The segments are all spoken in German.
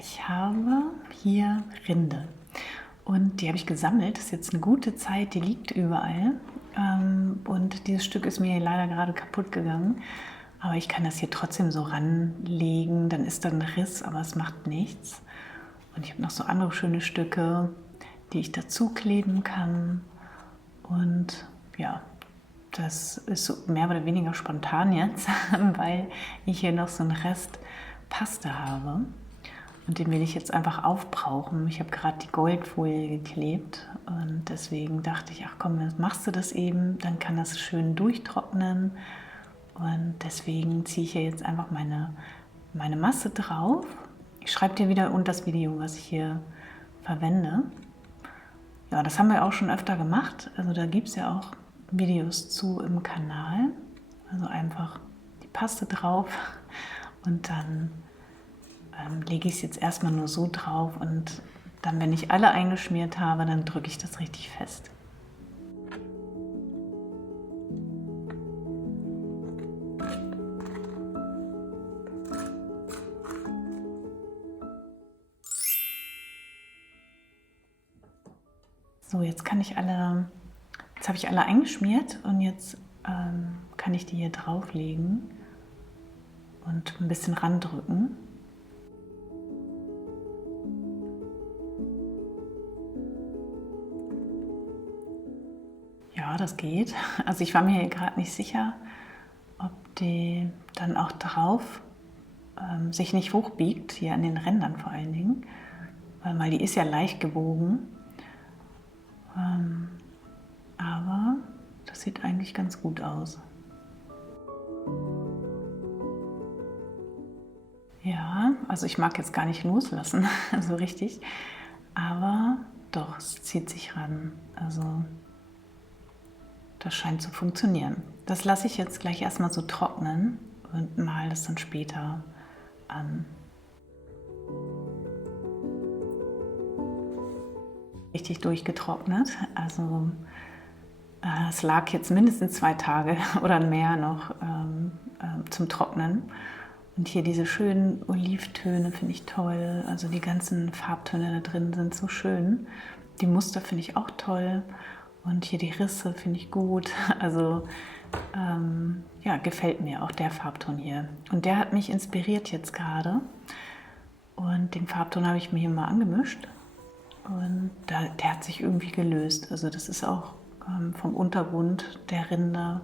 Ich habe hier Rinde und die habe ich gesammelt. Das ist jetzt eine gute Zeit, die liegt überall. Und dieses Stück ist mir leider gerade kaputt gegangen. Aber ich kann das hier trotzdem so ranlegen. Dann ist da ein Riss, aber es macht nichts. Und ich habe noch so andere schöne Stücke, die ich dazu kleben kann. Und ja, das ist so mehr oder weniger spontan jetzt, weil ich hier noch so einen Rest Paste habe. Und den will ich jetzt einfach aufbrauchen. Ich habe gerade die Goldfolie geklebt und deswegen dachte ich, ach komm, jetzt machst du das eben, dann kann das schön durchtrocknen. Und deswegen ziehe ich hier jetzt einfach meine Masse drauf. Ich schreibe dir wieder unter das Video, was ich hier verwende. Ja, das haben wir auch schon öfter gemacht. Also da gibt es ja auch Videos zu im Kanal. Also einfach die Paste drauf und dann lege ich es jetzt erstmal nur so drauf und dann, wenn ich alle eingeschmiert habe, dann drücke ich das richtig fest. So, jetzt habe ich alle eingeschmiert und jetzt kann ich die hier drauflegen und ein bisschen randrücken. Ja, das geht. Also ich war mir hier gerade nicht sicher, ob die dann auch drauf sich nicht hochbiegt, hier an den Rändern vor allen Dingen, weil die ist ja leicht gebogen. Aber das sieht eigentlich ganz gut aus. Ja, also ich mag jetzt gar nicht loslassen, so richtig, aber doch, es zieht sich ran. Also das scheint zu funktionieren. Das lasse ich jetzt gleich erstmal so trocknen und male das dann später an. Richtig durchgetrocknet, also es lag jetzt mindestens 2 Tage oder mehr noch zum Trocknen. Und hier diese schönen Olivtöne finde ich toll. Also die ganzen Farbtöne da drin sind so schön. Die Muster finde ich auch toll. Und hier die Risse finde ich gut. Also ja, gefällt mir auch der Farbton hier. Und der hat mich inspiriert jetzt gerade. Und den Farbton habe ich mir hier mal angemischt. Und der hat sich irgendwie gelöst. Also das ist auch vom Untergrund der Rinde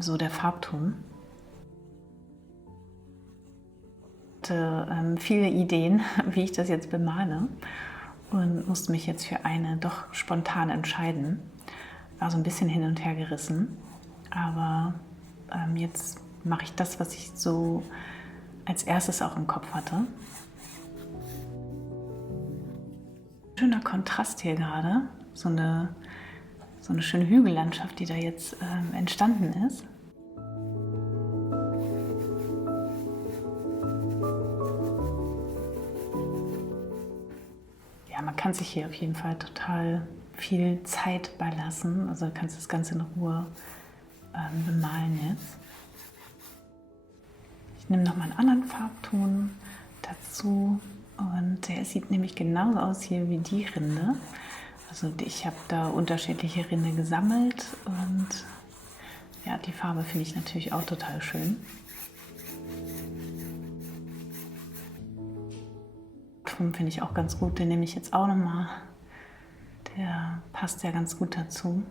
so der Farbton. Ich hatte viele Ideen, wie ich das jetzt bemale und musste mich jetzt für eine doch spontan entscheiden. War so ein bisschen hin und her gerissen, aber jetzt mache ich das, was ich so als erstes auch im Kopf hatte. Schöner Kontrast hier gerade, so eine schöne Hügellandschaft, die da jetzt entstanden ist. Ja, man kann sich hier auf jeden Fall total viel Zeit bei lassen. Also du kannst das Ganze in Ruhe bemalen jetzt. Ich nehme nochmal einen anderen Farbton dazu und der sieht nämlich genauso aus hier wie die Rinde. Also ich habe da unterschiedliche Rinde gesammelt und ja, die Farbe finde ich natürlich auch total schön. Den finde ich auch ganz gut, den nehme ich jetzt auch nochmal. Der passt ja ganz gut dazu.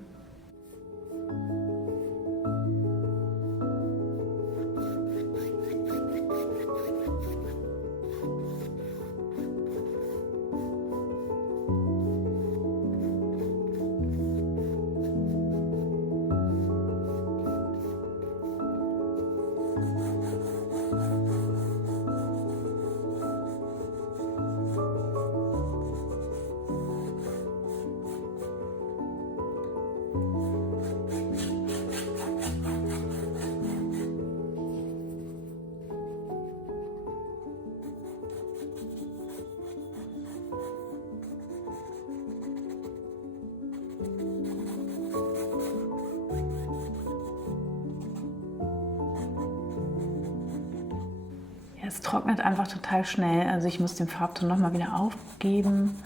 Es trocknet einfach total schnell. Also ich muss den Farbton nochmal wieder aufgeben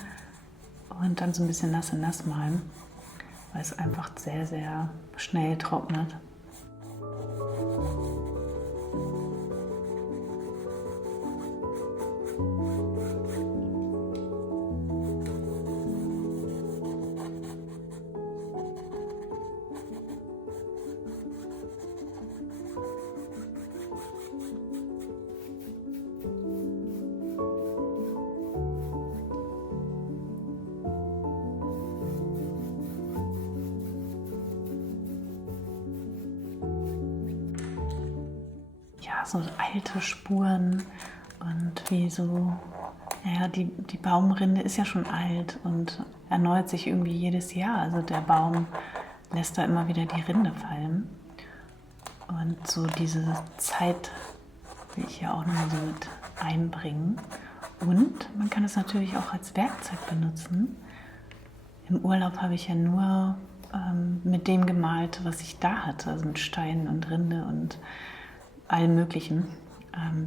und dann so ein bisschen nass in nass malen, weil es einfach sehr, sehr schnell trocknet. Ja, so alte Spuren und wie so, naja, die Baumrinde ist ja schon alt und erneuert sich irgendwie jedes Jahr. Also der Baum lässt da immer wieder die Rinde fallen. Und so diese Zeit will ich ja auch nochmal so mit einbringen. Und man kann es natürlich auch als Werkzeug benutzen. Im Urlaub habe ich ja nur mit dem gemalt, was ich da hatte, also mit Steinen und Rinde und allem Möglichen.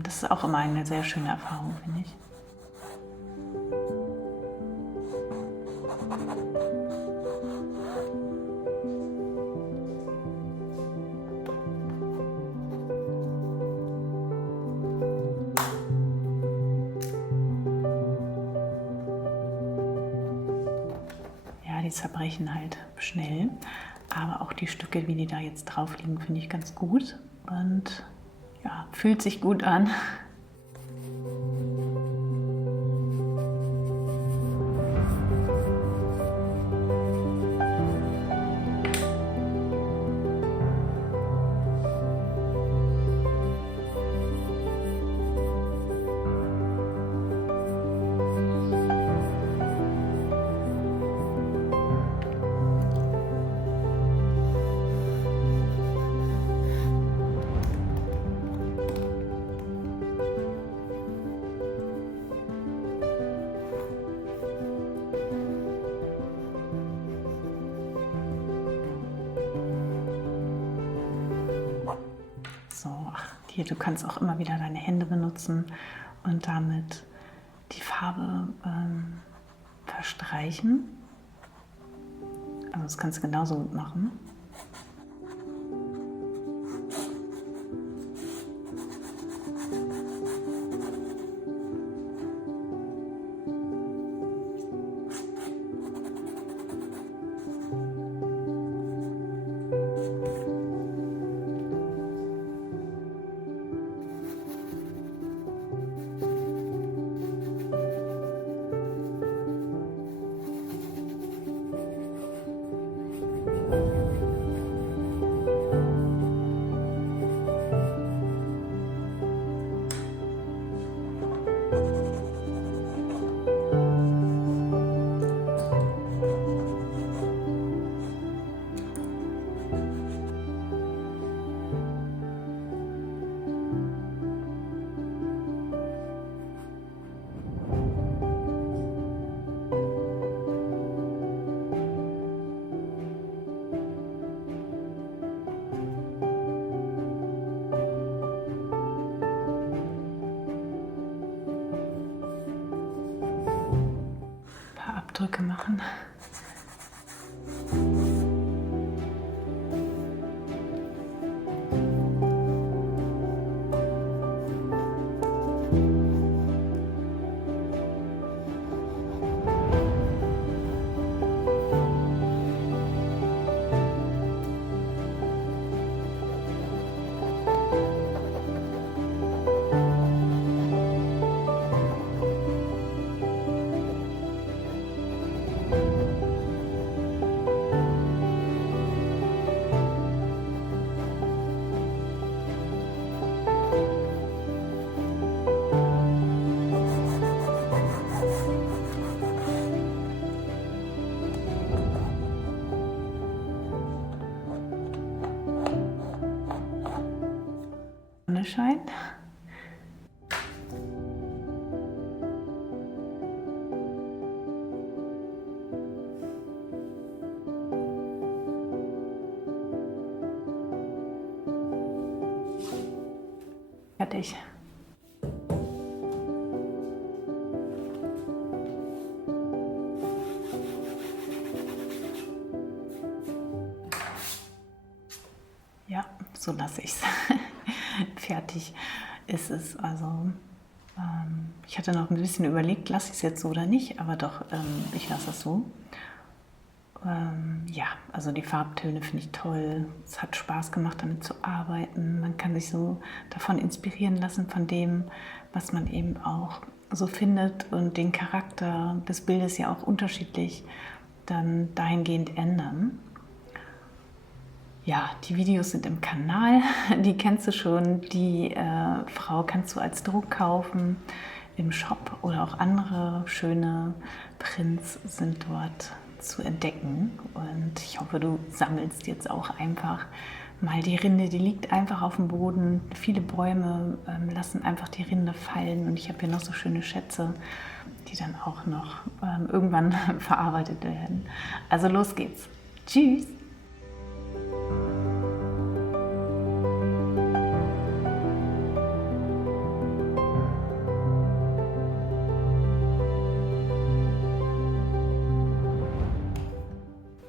Das ist auch immer eine sehr schöne Erfahrung, finde ich. Ja, die zerbrechen halt schnell, aber auch die Stücke, wie die da jetzt drauf liegen, finde ich ganz gut und ja, fühlt sich gut an. So, hier, du kannst auch immer wieder deine Hände benutzen und damit die Farbe verstreichen. Also das kannst du genauso gut machen. Abdrücke machen. Sonne scheint. Fertig. so lasse ich es. Fertig ist es. Also ich hatte noch ein bisschen überlegt, lasse ich es jetzt so oder nicht, aber doch, ich lasse es so. Ja, also die Farbtöne finde ich toll. Es hat Spaß gemacht, damit zu arbeiten. Man kann sich so davon inspirieren lassen, von dem, was man eben auch so findet und den Charakter des Bildes ja auch unterschiedlich dann dahingehend ändern. Ja, die Videos sind im Kanal, die kennst du schon. Die Frau kannst du als Druck kaufen im Shop oder auch andere schöne Prints sind dort zu entdecken. Und ich hoffe, du sammelst jetzt auch einfach mal die Rinde, die liegt einfach auf dem Boden. Viele Bäume lassen einfach die Rinde fallen und ich habe hier noch so schöne Schätze, die dann auch noch irgendwann verarbeitet werden. Also los geht's. Tschüss!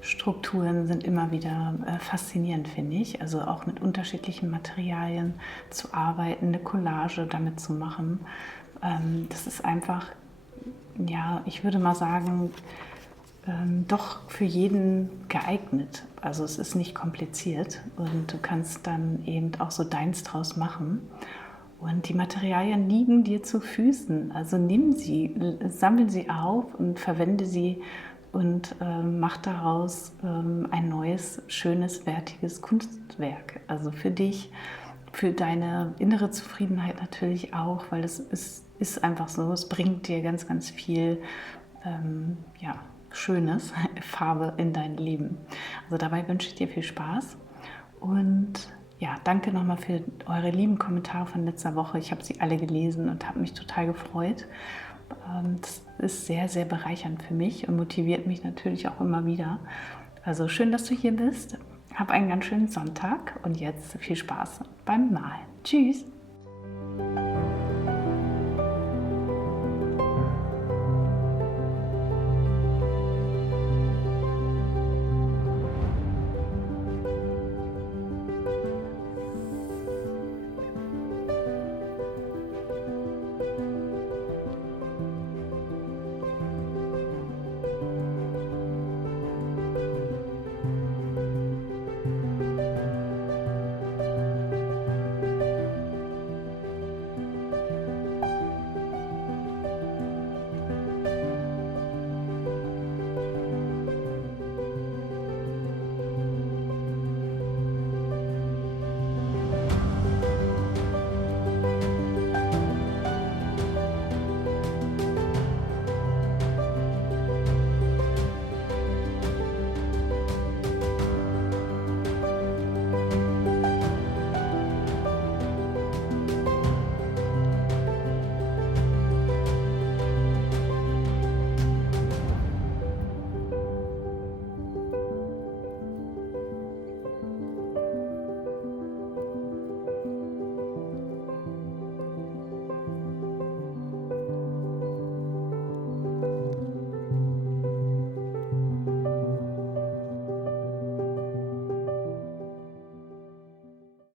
Strukturen sind immer wieder faszinierend, finde ich. Also auch mit unterschiedlichen Materialien zu arbeiten, eine Collage damit zu machen. Das ist einfach, ja, ich würde mal sagen, doch für jeden geeignet. Also es ist nicht kompliziert und du kannst dann eben auch so deins draus machen. Und die Materialien liegen dir zu Füßen. Also nimm sie, sammle sie auf und verwende sie und mach daraus ein neues, schönes, wertiges Kunstwerk. Also für dich, für deine innere Zufriedenheit natürlich auch, weil es ist einfach so, es bringt dir ganz, ganz viel ja, Schönes, Farbe in dein Leben. Also dabei wünsche ich dir viel Spaß und ja, danke nochmal für eure lieben Kommentare von letzter Woche. Ich habe sie alle gelesen und habe mich total gefreut. Das ist sehr, sehr bereichernd für mich und motiviert mich natürlich auch immer wieder. Also schön, dass du hier bist. Hab einen ganz schönen Sonntag und jetzt viel Spaß beim Malen. Tschüss!